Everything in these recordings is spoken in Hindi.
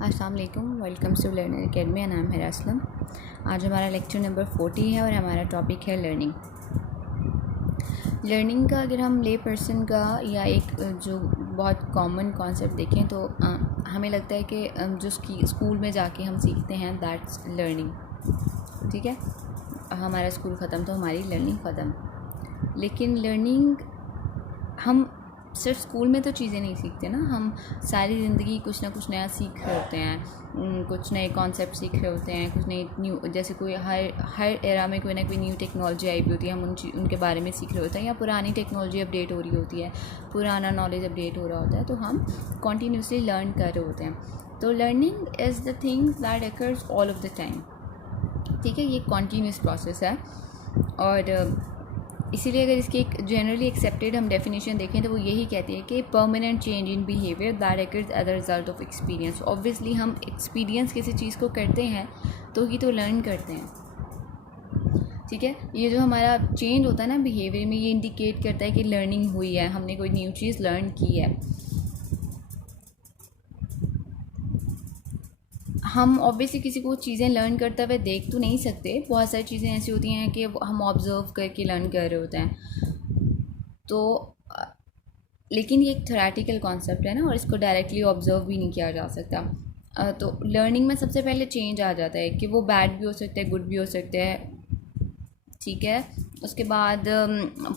अस्सलाम वालेकुम, welcome to learner academy and I am Hira Aslam. आज हमारा लेक्चर नंबर 40 है और हमारा टॉपिक है लर्निंग। लर्निंग का अगर हम ले पर्सन का या एक जो बहुत कॉमन कॉन्सेप्ट देखें तो हमें लगता है कि जो स्कूल में जाके हम सीखते हैं दैट्स लर्निंग। ठीक है, हमारा स्कूल ख़त्म तो हमारी लर्निंग ख़त्म। लेकिन लर्निंग हम सिर्फ स्कूल में तो चीज़ें नहीं सीखते ना, हम सारी ज़िंदगी कुछ ना कुछ नया सीख रहे होते हैं, कुछ नए कॉन्सेप्ट सीख रहे होते हैं, कुछ नई न्यू, जैसे कोई हर एरा में कोई ना कोई न्यू टेक्नोलॉजी आई भी होती है, हम उनके बारे में सीख रहे होते हैं, या पुरानी टेक्नोलॉजी अपडेट हो रही होती है, पुराना नॉलेज अपडेट हो रहा होता है, तो हम कॉन्टीन्यूसली लर्न कर रहे होते हैं। तो learning is the thing that occurs all of the time. ठीक है, ये कॉन्टीन्यूस प्रोसेस है और इसीलिए अगर इसकी एक जनरली एक्सेप्टेड हम डेफिनेशन देखें तो वो यही कहती है कि permanent change in behaviour that occurs as a result of experience. Obviously हम एक्सपीरियंस किसी चीज़ को करते हैं तो ही तो लर्न करते हैं। ठीक है, ये जो हमारा चेंज होता है ना बिहेवियर में, ये इंडिकेट करता है कि लर्निंग हुई है, हमने कोई न्यू चीज़ लर्न की है। हम ऑब्वियसली किसी को चीज़ें लर्न करते हुए देख तो नहीं सकते, बहुत सारी चीज़ें ऐसी होती हैं कि हम ऑब्ज़र्व करके लर्न कर रहे होते हैं। तो लेकिन ये एक थ्योरेटिकल कॉन्सेप्ट है ना, और इसको डायरेक्टली ऑब्ज़र्व भी नहीं किया जा सकता। तो लर्निंग में सबसे पहले चेंज आ जाता है कि वो बैड भी हो सकता है, गुड भी हो सकते हैं। ठीक है, उसके बाद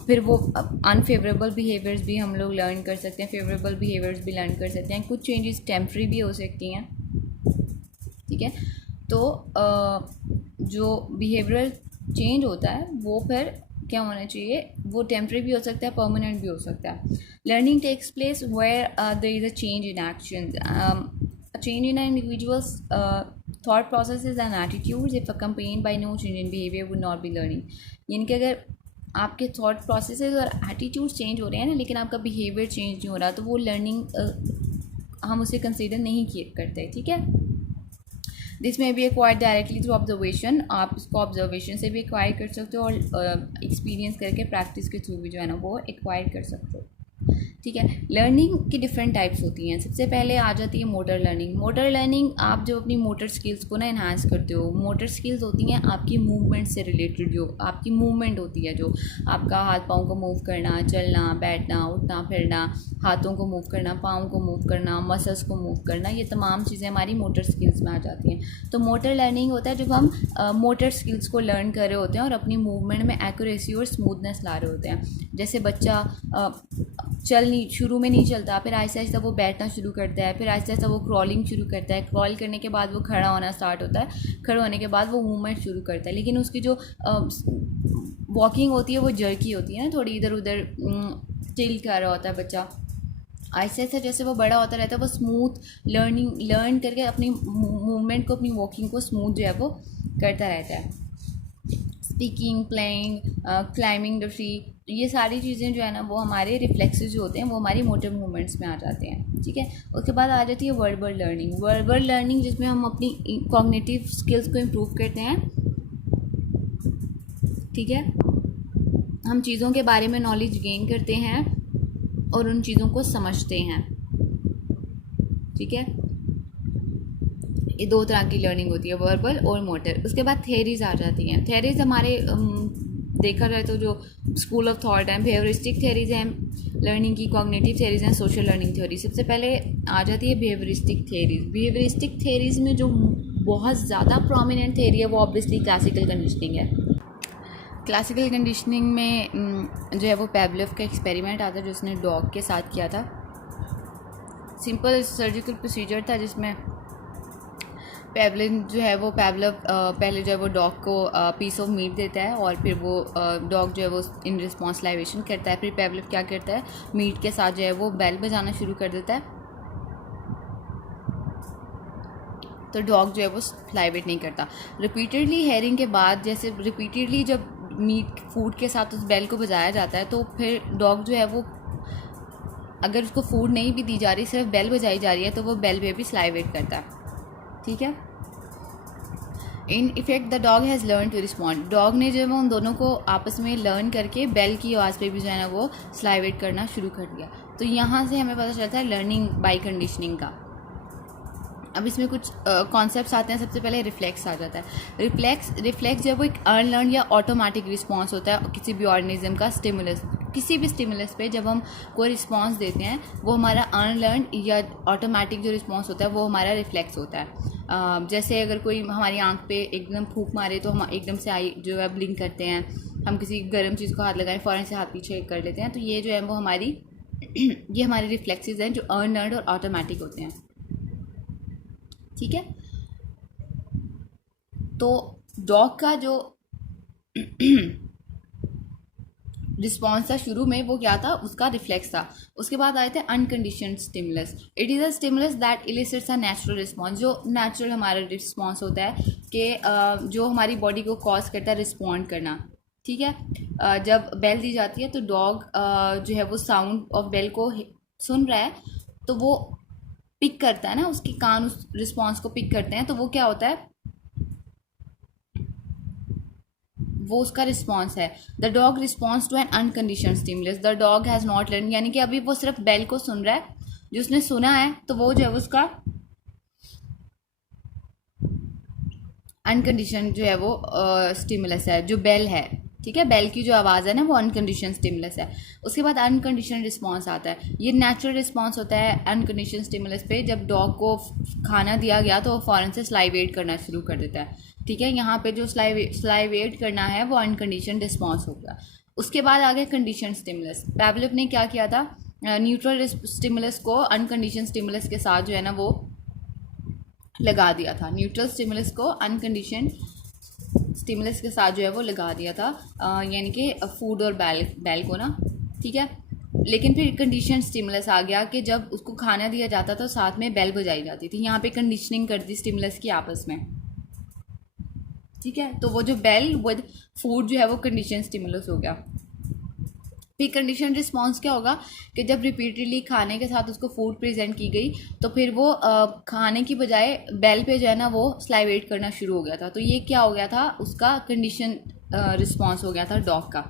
फिर वो अनफेवरेबल बिहेवियर्स भी हम लोग लर्न कर सकते हैं, फेवरेबल बिहेवियर्स भी लर्न कर सकते हैं। कुछ चेंजेस टेम्पररी भी हो सकती हैं। ठीक है, तो जो बिहेवियरल चेंज होता है वो फिर क्या होना चाहिए, वो टेम्पररी भी हो सकता है, परमानेंट भी हो सकता है। Learning takes place where there is a change in action, change in an individuals thought processes and attitudes if accompanied by no change in behaviour would not be learning. यानी कि अगर आपके थॉट प्रोसेसेस और एटीट्यूड्स चेंज हो रहे हैं ना, लेकिन आपका बिहेवियर चेंज नहीं हो रहा, तो वो लर्निंग हम उसे कंसिडर नहीं करते। ठीक है, दिस में भी एक्वायर डायरेक्टली थ्रू ऑब्जर्वेशन, आप इसको ऑब्जर्वेशन से भी एक्वायर कर सकते हो और एक्सपीरियंस करके प्रैक्टिस के थ्रू भी जो है ना वो एक्वायर कर सकते हो। ठीक है, लर्निंग की डिफरेंट टाइप्स होती हैं। सबसे पहले आ जाती है मोटर लर्निंग। मोटर लर्निंग आप जो अपनी मोटर स्किल्स को ना इन्हांस करते हो। मोटर स्किल्स होती हैं आपकी मूवमेंट से रिलेटेड, जो आपकी मूवमेंट होती है, जो आपका हाथ पाँव को मूव करना, चलना, बैठना, उठना फिरना, हाथों को मूव करना, पाँव को मूव करना, मसल्स को मूव करना, ये तमाम चीज़ें हमारी मोटर स्किल्स में आ जाती हैं। तो मोटर लर्निंग होता है जब हम मोटर स्किल्स को लर्न कर रहे होते हैं और अपनी मूवमेंट में एक्यूरेसी और स्मूथनेस ला रहे होते हैं। जैसे बच्चा शुरू में नहीं चलता, फिर आहिस्ता आहिस्ता वो बैठना शुरू करता है, फिर आहिस्ता आहिस्ता वो क्रॉलिंग शुरू करता है, क्रॉल करने के बाद वो खड़ा होना स्टार्ट होता है, खड़े होने के बाद वो मूवमेंट शुरू करता है। लेकिन उसकी जो वॉकिंग होती है वो जर्की होती है ना, थोड़ी इधर उधर टिल्ट कर रहा होता है बच्चा। आहिस्ता आहिस्ता जैसे वो बड़ा होता रहता है, वो स्मूथ लर्न करके अपनी मूवमेंट को, अपनी वॉकिंग को स्मूथ जो है वो करता रहता है। Speaking, playing, climbing the tree, ये सारी चीज़ें जो है ना वो हमारे रिफ्लेक्सेस जो होते हैं वो हमारी मोटर मूवमेंट्स में आ जाते हैं। ठीक है, उसके बाद आ जाती है वर्बल लर्निंग। वर्बल लर्निंग जिसमें हम अपनी कॉग्निटिव स्किल्स को इम्प्रूव करते हैं। ठीक है, हम चीज़ों के बारे में नॉलेज गेन करते हैं और उन चीज़ों को समझते हैं। ठीक है, ये दो तरह की लर्निंग होती है, वर्बल और मोटर। उसके बाद थेरीज आ जाती हैं। थेरीज हमारे देखा जाए तो जो स्कूल ऑफ थॉट हैं, बिहेवियरिस्टिक थेरीज हैं लर्निंग की, कॉग्निटिव थेरीज हैं, सोशल लर्निंग थ्योरी। सबसे पहले आ जाती है बिहेवियरिस्टिक थेरीज। बिहेवियरिस्टिक थेरीज में जो बहुत ज़्यादा प्रोमिनेंट थेरी है वो ऑब्वियसली क्लासिकल कंडीशनिंग है। क्लासिकल कंडीशनिंग में जो है वो पेवलोव का एक्सपेरिमेंट आता है जो उसने डॉग के साथ किया था। सिंपल सर्जिकल प्रोसीजर था जिसमें पेवलिन जो है वो पेवलोव पहले जो है वो डॉग को पीस ऑफ मीट देता है और फिर वो डॉग जो है वो इन रिस्पॉन्स लाइवेशन करता है। फिर पेवलोव क्या करता है, मीट के साथ जो है वो बेल बजाना शुरू कर देता है, तो डॉग जो है वो स्लाइवेट नहीं करता। रिपीटेडली हेयरिंग के बाद, जैसे रिपीटेडली जब मीट फूड के साथ उस बेल को बजाया जाता है, तो फिर डॉग जो है वो अगर उसको फूड नहीं भी दी जा रही, सिर्फ बेल बजाई जा रही है, तो वो बेल पे भी स्लाइवेट करता है। ठीक है, in effect the dog has learn to respond. Dog ने जो है वो उन दोनों को आपस में लर्न करके बेल की आवाज़ पे भी जो है ना वो स्लाइवेट करना शुरू कर दिया। तो यहाँ से हमें पता चलता है लर्निंग बाय कंडीशनिंग का। अब इसमें कुछ कॉन्सेप्ट्स आते हैं। सबसे पहले रिफ्लेक्स आ जाता है। रिफ्लेक्स जब वो एक अनलर्न या ऑटोमेटिक रिस्पॉन्स होता है किसी भी ऑर्गेनिज्म का स्टिमुलस, किसी भी स्टिमुलस पे जब हम कोई रिस्पॉन्स देते हैं वो हमारा अनलर्न या ऑटोमेटिक जो रिस्पॉन्स होता है वो हमारा रिफ्लेक्स होता है। जैसे अगर कोई हमारी आंख पे एकदम फूंक मारे तो हम एकदम से आई जो है ब्लिंक करते हैं, हम किसी गर्म चीज़ को हाथ लगाएं फ़ौरन से हाथ पीछे कर लेते हैं, तो ये जो है वो हमारी ये हमारे रिफ्लेक्सेस हैं जो अनलर्न और ऑटोमेटिक होते हैं। ठीक है, तो डॉग का जो रिस्पॉन्स था शुरू में वो क्या था, उसका रिफ्लेक्स था। उसके बाद आए थे unconditioned stimulus. It is a stimulus that elicits a natural response, जो नेचुरल हमारा रिस्पॉन्स होता है कि जो हमारी बॉडी को कॉज करता है रिस्पॉन्ड करना। ठीक है, जब बेल दी जाती है तो डॉग जो है वो साउंड ऑफ बेल को सुन रहा है, तो वो पिक करता है ना, उसके कान उस रिस्पॉन्स को पिक करते हैं, तो वो क्या होता है, वो उसका रिस्पॉन्स है। The dog response to an unconditioned stimulus, the dog has not learn, यानी कि अभी वो सिर्फ बेल को सुन रहा है, जो उसने सुना है तो वो जो है उसका अनकंडीशन जो है वो स्टिमुलस है, जो बेल है। ठीक है, बेल की जो आवाज़ है ना वो अनकंडीशन स्टिमुलस है। उसके बाद अनकंडीशन रिस्पॉन्स आता है। ये नेचुरल रिस्पॉन्स होता है अनकंडीशन स्टिमुलस पे। जब डॉग को खाना दिया गया तो वो फ़ौरन से स्लाइवेट करना शुरू कर देता है। ठीक है, यहाँ पे जो स्लाइवेट करना है वो अनकंडीशन रिस्पॉन्स होगा। उसके बाद आ गया कंडीशन स्टिमुलस। पैवलोव ने क्या किया था, न्यूट्रल स्टिमुलस को अनकंडीशन स्टिमुलस के साथ जो है ना वो लगा दिया था। न्यूट्रल स्टिमुलस को अनकंडीशन स्टिमुलस के साथ जो है वो लगा दिया था, यानी कि फूड और बैल को ना। ठीक है, लेकिन फिर कंडीशन स्टिमुलस आ गया कि जब उसको खाना दिया जाता था साथ में बेल बजाई जाती थी। यहाँ पे कंडीशनिंग कर दी स्टिमुलस की आपस में। ठीक है, तो वो जो बेल विद फूड जो है वो कंडीशन स्टिमुलस हो गया। फिर कंडीशन रिस्पॉन्स क्या होगा कि जब रिपीटेडली खाने के साथ उसको फूड प्रेजेंट की गई तो फिर वो खाने की बजाय बेल पे जो है ना वो स्लाइवेट करना शुरू हो गया था। तो ये क्या हो गया था, उसका कंडीशन रिस्पॉन्स हो गया था डॉग का।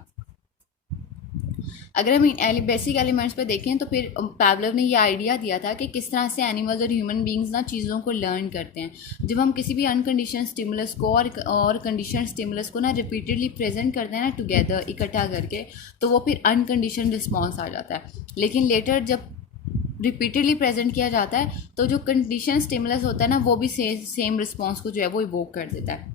अगर हम बेसिक एलिमेंट्स पे देखें तो फिर पैवलोव ने ये आइडिया दिया था कि किस तरह से एनिमल्स और ह्यूमन बींग्स ना चीज़ों को लर्न करते हैं। जब हम किसी भी अनकंडीशन स्टिमुलस को और कंडीशन स्टिमुलस को ना रिपीटेडली प्रेजेंट करते हैं ना टुगेदर, इकट्ठा करके, तो वो फिर अनकंडीशन रिस्पॉन्स आ जाता है। लेकिन लेटर जब रिपीटेडली प्रेजेंट किया जाता है तो जो कंडीशन स्टिमुलस होता है ना वो भी सेम रिस्पॉन्स को जो है वो इवोक कर देता है।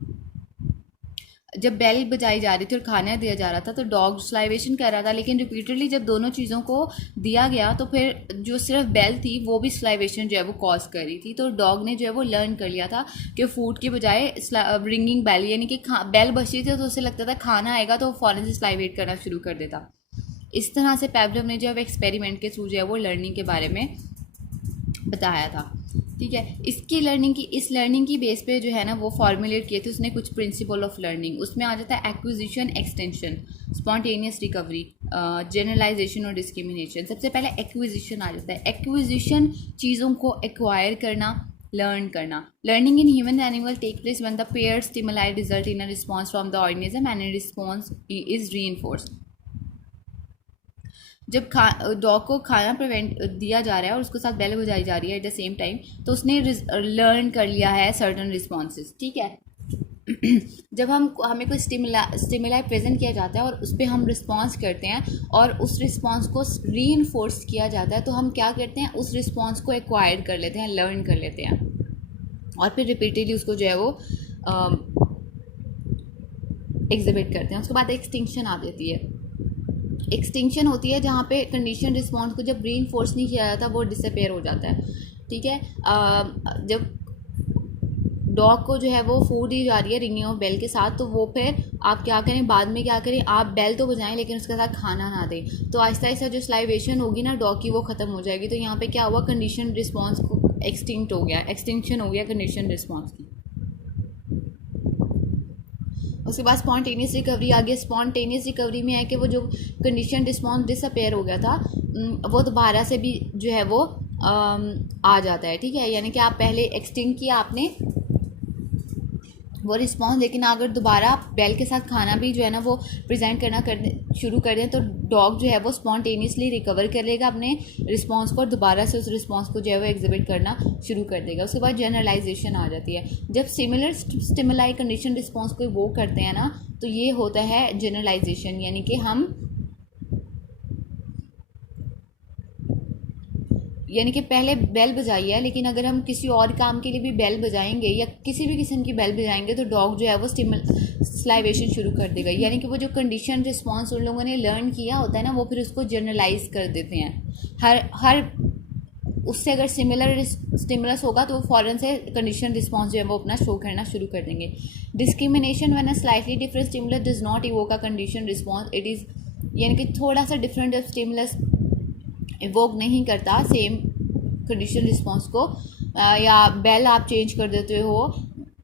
जब बेल बजाई जा रही थी और खाना दिया जा रहा था तो डॉग स्लाइवेशन कर रहा था, लेकिन रिपीटेडली जब दोनों चीज़ों को दिया गया तो फिर जो सिर्फ बेल थी वो भी स्लाइवेशन जो है वो कॉज कर रही थी। तो डॉग ने जो है वो लर्न कर लिया था कि फूड की बजाय रिंगिंग बेल, यानी कि बेल बज रही थी तो उसे लगता था खाना आएगा तो वो फौरन से स्लाइवेट करना शुरू कर देता। इस तरह से पैवलोव ने जो है एक्सपेरिमेंट के थ्रू जो है वो लर्निंग के बारे में बताया था। ठीक है, इस लर्निंग की बेस पे जो है ना वो फॉर्मुलेट किए थे उसने कुछ प्रिंसिपल ऑफ लर्निंग। उसमें आ जाता है acquisition, extension, spontaneous recovery, generalisation और डिस्क्रिमिनेशन। सबसे पहले एक्विजिशन आ जाता है। एक्विजिशन चीज़ों को एक्वायर करना, लर्न करना। Learning in human animal take place when the paired stimuli result in a response from the organism and response is reinforced. जब डॉग को खाना दिया जा रहा है और उसके साथ बेल बजाई जा रही है एट द सेम टाइम, तो उसने लर्न कर लिया है सर्टन रिस्पॉन्सेज। ठीक है, जब हमें कोई स्टिमुलाई प्रेजेंट किया जाता है और उस पर हम रिस्पॉन्स करते हैं और उस रिस्पॉन्स को रीइंफोर्स किया जाता है तो हम क्या करते हैं, उस रिस्पॉन्स को एक्वायर कर लेते हैं, लर्न कर लेते हैं और फिर रिपीटेडली उसको जो है वो एग्जिबिट करते हैं। उसके बाद एक्सटिंक्शन आ जाती है। एक्सटिंक्शन होती है जहाँ पे कंडीशन रिस्पॉन्स को जब रीइंफोर्स नहीं किया जाता वो डिसअपेयर हो जाता है। ठीक है, जब डॉग को जो है वो फूड दी जा रही है रिंगिंग ऑफ बेल के साथ, तो वो फिर आप क्या करें, बाद में क्या करें, आप बेल तो बजाएं लेकिन उसके साथ खाना ना दें, तो आहिस्ता आहिस्ता जो स्लाइवेशन होगी ना डॉग की वो ख़त्म हो जाएगी। तो यहाँ पे क्या हुआ, कंडीशन रिस्पॉन्स को एक्सटिंक्ट हो गया, एक्सटिंक्शन हो गया कंडीशन रिस्पॉन्स की। उसके बाद स्पॉन्टेनियस रिकवरी आ गया। स्पॉन्टेनियस रिकवरी में है कि वो जो कंडीशन रिस्पॉन्स डिसअपेयर हो गया था वो दोबारा से भी जो है वो आ जाता है। ठीक है, यानी कि आप पहले एक्सटिंक्ट किया आपने, वो रिस्पॉन्स, लेकिन अगर दोबारा बेल के साथ खाना भी जो है ना वो प्रेजेंट करना शुरू कर दें तो डॉग जो है वो स्पॉन्टेनियसली रिकवर कर लेगा अपने रिस्पॉन्स को और दोबारा से उस रिस्पॉन्स को जो है वो एग्जिबिट करना शुरू कर देगा। उसके बाद जनरलाइजेशन आ जाती है। जब सिमिलर स्टिमुलाई कंडीशन रिस्पॉन्स को वो करते हैं ना तो ये होता है जनरलाइजेशन, यानी कि पहले बेल बजाई है, लेकिन अगर हम किसी और काम के लिए भी बेल बजाएंगे या किसी भी किस्म की बेल बजाएंगे तो डॉग जो है वो स्लाइवेशन शुरू कर देगा। यानी कि वो जो कंडीशन रिस्पॉन्स उन लोगों ने लर्न किया होता है ना वो फिर उसको जनरलाइज कर देते हैं। हर उससे अगर सिमिलर स्टिमुलस होगा तो फ़ौरन से कंडीशन रिस्पॉन्स जो है वो अपना शो करना शुरू कर देंगे। Discrimination when a slightly different stimulus does not evoke a condition response, it is यानी कि थोड़ा सा डिफरेंट स्टिमुलस इवोक नहीं करता सेम कंडीशन रिस्पॉन्स को, या बेल आप चेंज कर देते हो,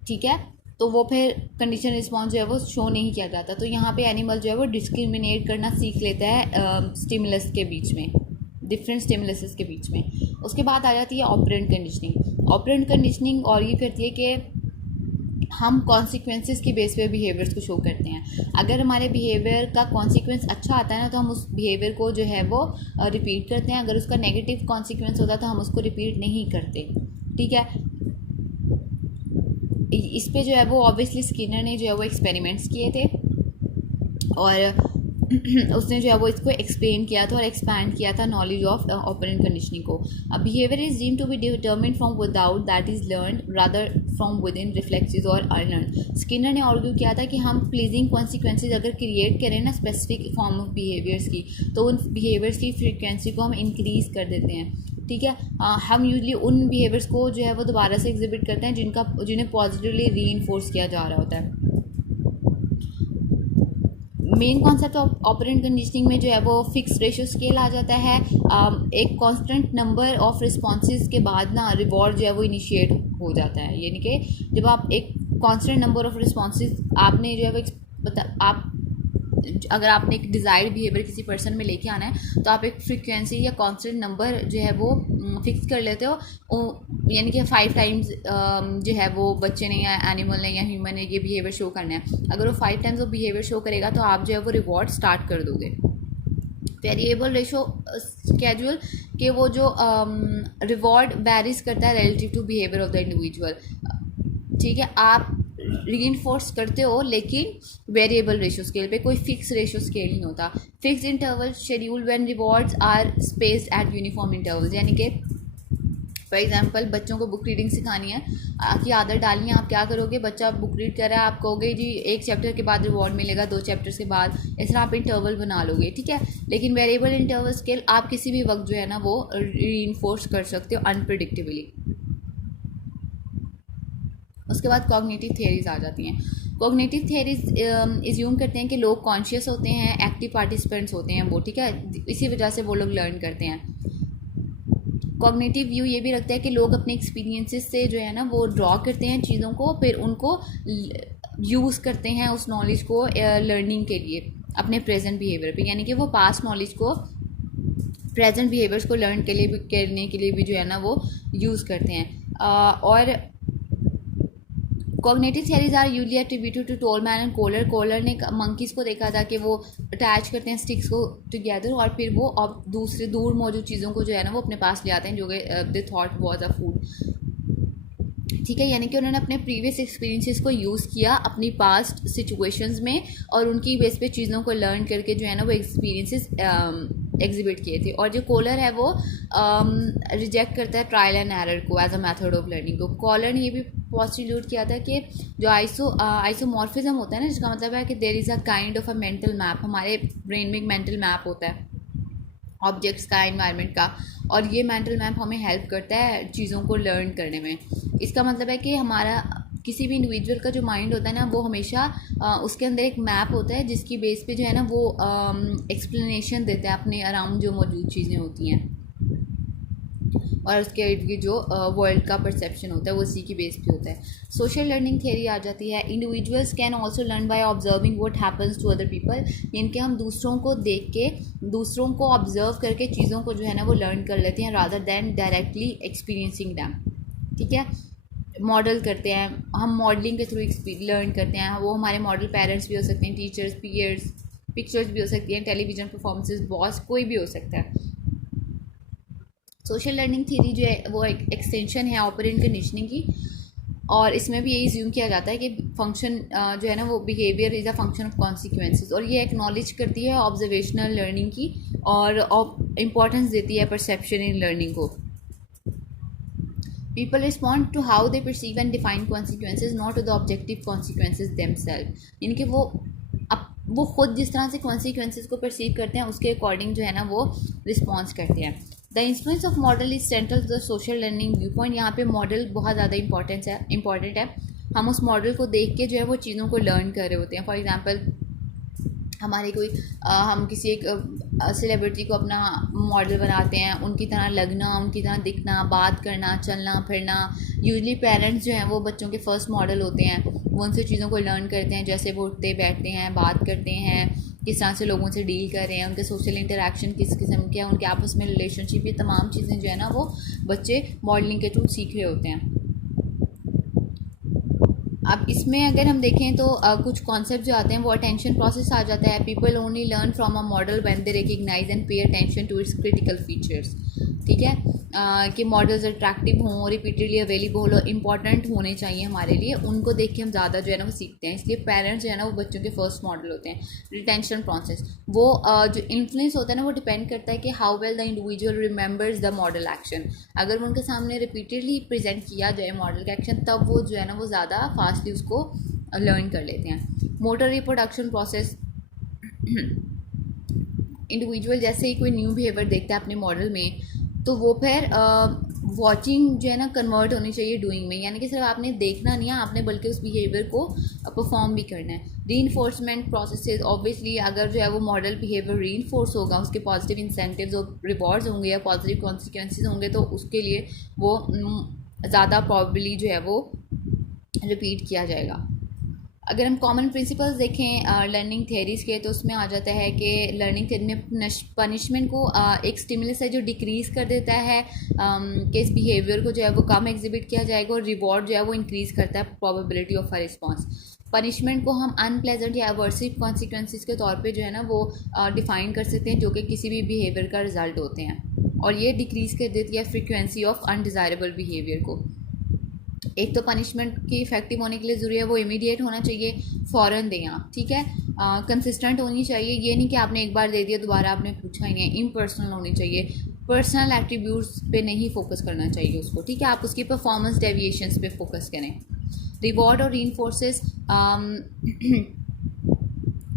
ठीक है, तो वो फिर कंडीशन रिस्पॉन्स जो है वो शो नहीं किया जाता। तो यहाँ पे एनिमल जो है वो डिस्क्रिमिनेट करना सीख लेता है स्टिमुलस के बीच में, डिफरेंट स्टिमुलसेस के बीच में। उसके बाद आ जाती है ऑपरेंट कंडीशनिंग। ऑपरेंट कंडीशनिंग और ये करती है कि हम कॉन्सिक्वेंसेस की बेस पे बिहेवियर्स को शो करते हैं। अगर हमारे बिहेवियर का कॉन्सिक्वेंस अच्छा आता है ना तो हम उस बिहेवियर को जो है वो रिपीट करते हैं। अगर उसका नेगेटिव कॉन्सिक्वेंस होता है तो हम उसको रिपीट नहीं करते, ठीक है। इस पे जो है वो ऑब्वियसली स्किनर ने जो है वो एक्सपेरिमेंट्स किए थे और उसने जो है वो इसको एक्सप्लेन किया था और एक्सपैंड किया था नॉलेज ऑफ ऑपरेंट कंडीशनिंग को। Behaviour is deem to be determined from without, that is learn rather from within, reflexes और अनलर्न। स्किनर ने आर्ग्यू किया था कि हम प्लीजिंग कॉन्सिक्वेंसेज अगर क्रिएट करें ना स्पेसिफिक फॉर्म ऑफ बिहेवियर्स की तो उन बिहेवियर्स की फ्रीक्वेंसी को हम इंक्रीज़ कर देते हैं, ठीक है। हम यूजली उन बिहेवियर्स को जो है वो दोबारा से एग्जिबिट करते हैं जिन्हें पॉजिटिवली री किया जा रहा होता है। Main concept of operant conditioning में जो है वो फिक्स रेशियो स्केल आ जाता है। एक कांस्टेंट नंबर ऑफ रिस्पॉन्सेज के बाद ना रिवॉर्ड जो है वो इनिशिएट हो जाता है। यानी कि जब आप एक कांस्टेंट नंबर ऑफ रिस्पॉन्सेज आपने जो है वो अगर आपने एक डिज़ायर्ड बिहेवियर किसी पर्सन में लेके आना है तो आप एक फ्रीक्वेंसी या कांस्टेंट नंबर जो है वो फिक्स कर लेते हो। यानी कि 5 टाइम्स जो है वो बच्चे ने या एनिमल ने या ह्यूमन ने ये बिहेवियर शो करना है। अगर वो 5 टाइम्स वो बिहेवियर शो करेगा तो आप जो है वो रिवॉर्ड स्टार्ट कर दोगे। वेरिएबल रेशो स्केड्यूल के वो जो रिवॉर्ड वेरीज करता है relative to behaviour of the individual, ठीक है। आप रीइंफोर्स करते हो लेकिन वेरिएबल रेशियो स्केल पे, कोई फिक्स रेशियो स्केल नहीं होता। Fix interval schedule when rewards are spaced at uniform intervals, यानी कि फॉर एग्जांपल बच्चों को बुक रीडिंग सिखानी है की आदत डालनी है, आप क्या करोगे, बच्चा बुक रीड कर रहा है, आप कहोगे जी 1 चैप्टर के बाद रिवॉर्ड मिलेगा, 2 चैप्टर्स के बाद, इस तरह आप इंटरवल बना लोगे, ठीक है। लेकिन वेरिएबल इंटरवल स्केल आप किसी भी वक्त जो है ना वो रीइंफोर्स कर सकते हो अनप्रिडिक्टेबली। उसके बाद कॉग्निटिव थियरीज आ जाती हैं। कॉग्निटिव थियरीज इज्यूम करते हैं कि लोग कॉन्शियस होते हैं, एक्टिव पार्टिसिपेंट्स होते हैं वो, ठीक है, इसी वजह से वो लोग लर्न करते हैं। कॉग्निटिव व्यू ये भी रखता है कि लोग अपने एक्सपीरियंसेस से जो है ना वो ड्रॉ करते हैं चीज़ों को, फिर उनको यूज़ करते हैं उस नॉलेज को लर्निंग के लिए अपने प्रेजेंट बिहेवियर पे। यानी कि वो पास्ट नॉलेज को प्रेजेंट बिहेवियर्स को लर्न करने के लिए भी जो है ना वो यूज़ करते हैं। और cognitive theories are usually attributed to Tolman and Kohler. Kohler ने मंकीज़ को देखा था कि वो अटैच करते हैं स्टिक्स को टुगेदर और फिर वो अब दूर मौजूद चीज़ों को जो है ना वो अपने पास ले आते हैं जो कि they thought was a food, ठीक है। यानी कि उन्होंने अपने प्रीवियस एक्सपीरियंसेस को यूज़ किया अपनी पास्ट सिचुएशंस में और उनकी बेस पे चीज़ों को लर्न करके जो है ना वो एक्सपीरियंसेस एग्जिबिट किए थे। और जो कॉलर है वो रिजेक्ट करता है ट्रायल एंड एरर को as a method of learning को। कॉलर ने ये भी पॉस्टिट्यूट किया था कि जो आइसोमॉर्फिज्म होता है ना, जिसका मतलब है कि there is a kind of a mental map, हमारे ब्रेन में एक मेंटल मैप होता है ऑब्जेक्ट्स का, एनवायरनमेंट का, और ये मेंटल मैप हमें हेल्प करता है चीज़ों को लर्न करने में। इसका मतलब है कि हमारा किसी भी इंडिविजुअल का जो माइंड होता है ना वो हमेशा उसके अंदर एक मैप होता है जिसकी बेस पे जो है ना वो एक्सप्लेनेशन देता है अपने अराउंड जो मौजूद चीज़ें होती हैं और उसके इर्द गिर्द जो वर्ल्ड का परसेप्शन होता है वो उसी की बेस पे होता है। सोशल लर्निंग थियरी आ जाती है। Individuals can also learn by observing what happens to other people, यानी कि हम दूसरों को देख के, दूसरों को ऑब्जर्व करके चीज़ों को जो है ना वो लर्न कर लेते हैं rather than directly experiencing them, ठीक है। मॉडल करते हैं, हम मॉडलिंग के थ्रू लर्न करते हैं। वो हमारे मॉडल पेरेंट्स भी हो सकते हैं, टीचर्स, पीयर्स, पिक्चर्स भी हो सकती हैं, टेलीविज़न परफॉर्मेंसेस, बॉस, कोई भी हो सकता है। सोशल लर्निंग थ्योरी जो है वो एक एक्सटेंशन है ऑपरेंट कंडीशनिंग की, और इसमें भी यही ज्यूम किया जाता है कि फंक्शन जो है ना वो behaviour is a function of consequences, और ये एक्नॉलेज करती है ऑब्जर्वेशनल लर्निंग की और इम्पॉर्टेंस देती है परसेप्शन इन लर्निंग को। People respond to how they perceive and define consequences, not to the objective consequences themselves। यानी कि वो खुद जिस तरह से consequences को perceive करते हैं उसके अकॉर्डिंग जो है ना वो रिस्पॉन्स करते हैं। The influence of model is central to the social learning viewpoint. यहाँ पे मॉडल बहुत ज़्यादा इंपॉर्टेंट है। हम उस मॉडल को देख के जो है वो चीज़ों को लर्न कर रहे होते हैं। फॉर एग्जाम्पल हमारे कोई हम किसी एक सेलिब्रिटी को अपना मॉडल बनाते हैं, उनकी तरह लगना, उनकी तरह दिखना, बात करना, चलना फिरना। यूजली पेरेंट्स जो हैं वो बच्चों के फर्स्ट मॉडल होते हैं, वो उनसे चीज़ों को लर्न करते हैं, जैसे वो उठते बैठते हैं, बात करते हैं, किस तरह से लोगों से डील कर रहे हैं, उनके सोशल इंटरेक्शन किस किस्म के हैं, उनके आपस में रिलेशनशिप, ये तमाम चीज़ें जो है ना वो बच्चे मॉडलिंग के थ्रू सीख रहे होते हैं। अब इसमें अगर हम देखें तो कुछ कॉन्सेप्ट जो आते हैं वो अटेंशन प्रोसेस आ जाता है। People only learn from a model when they recognise and pay attention to its critical features. ठीक है, कि मॉडल्स अट्रैक्टिव हों, रिपीटेडली अवेलेबल हो, इंपॉर्टेंट होने चाहिए हमारे लिए, उनको देख के हम ज़्यादा जो है ना वो सीखते हैं। इसलिए पेरेंट्स जो है ना वो बच्चों के फर्स्ट मॉडल होते हैं। रिटेंशन प्रोसेस वो जो इन्फ्लुएंस होता है ना वो डिपेंड करता है कि how well the individual remembers the model action. अगर वो उनके सामने रिपीटेडली प्रेजेंट किया जाए मॉडल का एक्शन, तब वो जो है ना वो ज़्यादा फास्टली उसको लर्न कर लेते हैं। मोटर रिप्रोडक्शन प्रोसेस, इंडिविजुअल जैसे ही कोई न्यू बिहेवियर देखता है अपने मॉडल में, तो वो फिर वॉचिंग जो है ना कन्वर्ट होनी चाहिए डूइंग में। यानी कि सिर्फ आपने देखना नहीं है, आपने बल्कि उस बिहेवियर को परफॉर्म भी करना है। रीइंफोर्समेंट प्रोसेसेस, ऑब्वियसली अगर जो है वो मॉडल बिहेवियर रीइंफोर्स होगा, उसके पॉजिटिव इंसेंटिव्स और रिवॉर्ड्स होंगे या पॉजिटिव कॉन्सिक्वेंसेज होंगे, तो उसके लिए वो ज़्यादा प्रॉबली जो है वो रिपीट किया जाएगा। अगर हम कॉमन प्रिंसिपल्स देखें लर्निंग थियरीज़ के, तो उसमें आ जाता है कि लर्निंग थियरी में पनिशमेंट को एक स्टिमुलस है जो डिक्रीज़ कर देता है, कि इस बिहेवियर को जो है वो कम एग्जिबिट किया जाएगा, और रिवॉर्ड जो है वो इंक्रीज़ करता है probability of a response. Punishment को हम अनप्लेजेंट या एवर्सिव कॉन्सिक्वेंसेस के तौर पे जो है ना वो डिफ़ाइन कर सकते हैं, जो कि किसी भी बिहेवियर का रिजल्ट होते हैं, और ये डिक्रीज़ कर देती है फ्रिक्वेंसी ऑफ अनडिज़ायरेबल बिहेवियर को। एक तो पनिशमेंट की इफेक्टिव होने के लिए ज़रूरी है वो इमीडिएट होना चाहिए, फ़ौरन दें आप। ठीक है, कंसिस्टेंट होनी चाहिए, ये नहीं कि आपने एक बार दे दिया दोबारा आपने पूछा ही नहीं। इम्पर्सनल होनी चाहिए, पर्सनल एट्रीब्यूट्स पे नहीं फोकस करना चाहिए उसको। ठीक है, आप उसकी परफॉर्मेंस डेविएशंस पे फोकस करें। रिवॉर्ड और रीइंफोर्सेस,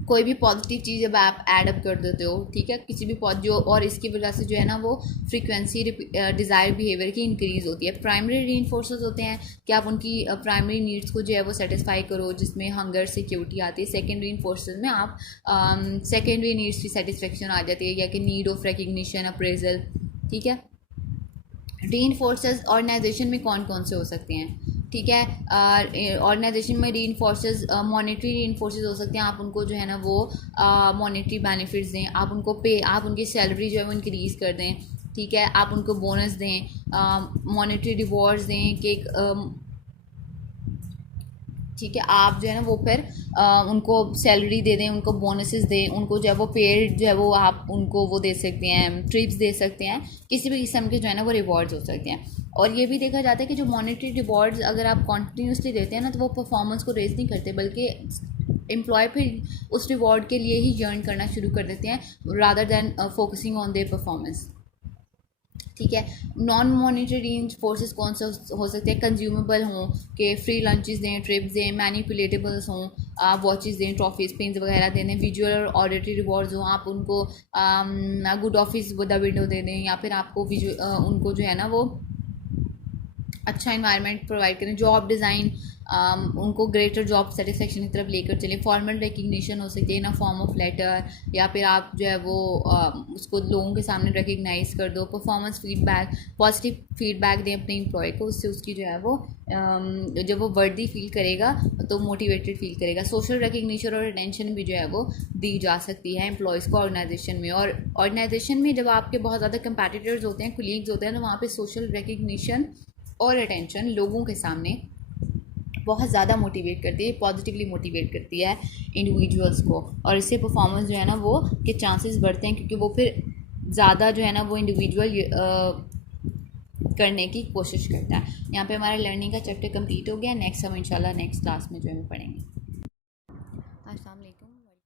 कोई भी पॉजिटिव चीज़ जब आप ऐड अप कर देते हो, ठीक है, किसी भी जो, और इसकी वजह से जो है ना वो फ्रीक्वेंसी डिज़ायर बिहेवियर की इंक्रीज़ होती है। प्राइमरी रीइंफोर्सेस होते हैं कि आप उनकी प्राइमरी नीड्स को जो है वो सेटिस्फाई करो, जिसमें हंगर सिक्योरिटी आती है। सेकेंडरी इन्फोर्सेस में आप सेकेंडरी नीड्स की सेटिस्फेक्शन आ जाती है, या कि नीड ऑफ रिकग्निशन, अप्रेजल। ठीक है, रीइंफोर्सेस ऑर्गेनाइजेशन में कौन कौन से हो सकते हैं? ठीक है, ऑर्गेनाइजेशन में रीइंफोर्सेस मॉनेटरी रीइंफोर्सेस हो सकते हैं। आप उनको जो है ना वो मॉनेटरी बेनिफिट्स दें, आप उनको पे, आप उनकी सैलरी जो है वो इंक्रीज़ कर दें। ठीक है, आप उनको बोनस दें, मॉनेटरी रिवॉर्ड्स दें कि ठीक है, आप जो है ना वो फिर उनको सैलरी दे दें, उनको बोनसेस दें, उनको जो है वो पेड जो है वो आप उनको वो दे सकते हैं, ट्रिप्स दे सकते हैं, किसी भी किस्म के जो है ना वो रिवॉर्ड्स हो सकते हैं। और ये भी देखा जाता है कि जो मॉनेटरी रिवॉर्ड्स अगर आप कॉन्टीन्यूसली देते हैं ना, तो वो परफॉर्मेंस को रेज नहीं करते, बल्कि एम्प्लॉय फिर उस रिवॉर्ड के लिए ही अर्न करना शुरू कर देते हैं, rather than focusing on their performance. ठीक है, नॉन मॉनिटरी फोर्सेस कौन से हो सकते हैं? कंज्यूमेबल हों, कि फ्री लंचेस दें, ट्रिप्स दें, मैनिपुलेटेबल्स हों, आप वॉचेस दें, ट्रॉफीज, पिन्स वगैरह दें, विजुअल और ऑडिटरी रिवॉर्ड्स हों, आप उनको गुड ऑफिस द विंडो दे दें, या फिर आपको उनको जो है ना वो अच्छा इन्वायरमेंट प्रोवाइड करें। जॉब डिज़ाइन, उनको ग्रेटर जॉब सेटिस्फेक्शन की तरफ लेकर चलें। फॉर्मल रिकग्निशन हो सकती है इन अ फॉर्म ऑफ लेटर, या फिर आप जो है वो उसको लोगों के सामने रिकग्नाइज कर दो। परफॉर्मेंस फीडबैक, पॉजिटिव फीडबैक दें अपने एम्प्लॉय को, उससे उसकी जो है वो जब वो वर्दी फील करेगा तो मोटिवेटेड फील करेगा। सोशल रिकग्निशन और अटेंशन भी जो है वो दी जा सकती है एम्प्लॉयज़ को ऑर्गेनाइजेशन में। और ऑर्गेनाइजेशन में जब आपके बहुत ज़्यादा कंपेटिटर्स होते हैं, कुलीग्स होते हैं, तो वहाँ पे सोशल रिकग्निशन और अटेंशन लोगों के सामने बहुत ज़्यादा मोटिवेट करती है, पॉजिटिवली मोटिवेट करती है इंडिविजुअल्स को, और इससे परफॉर्मेंस जो है ना वो के चांसेस बढ़ते हैं, क्योंकि वो फिर ज़्यादा जो है ना वो इंडिविजुअल करने की कोशिश करता है। यहाँ पे हमारा लर्निंग का चैप्टर कंप्लीट हो गया। नेक्स्ट हम इंशाल्लाह नेक्स्ट क्लास में जो है पढ़ेंगे। अस्सलाम वालेकुम।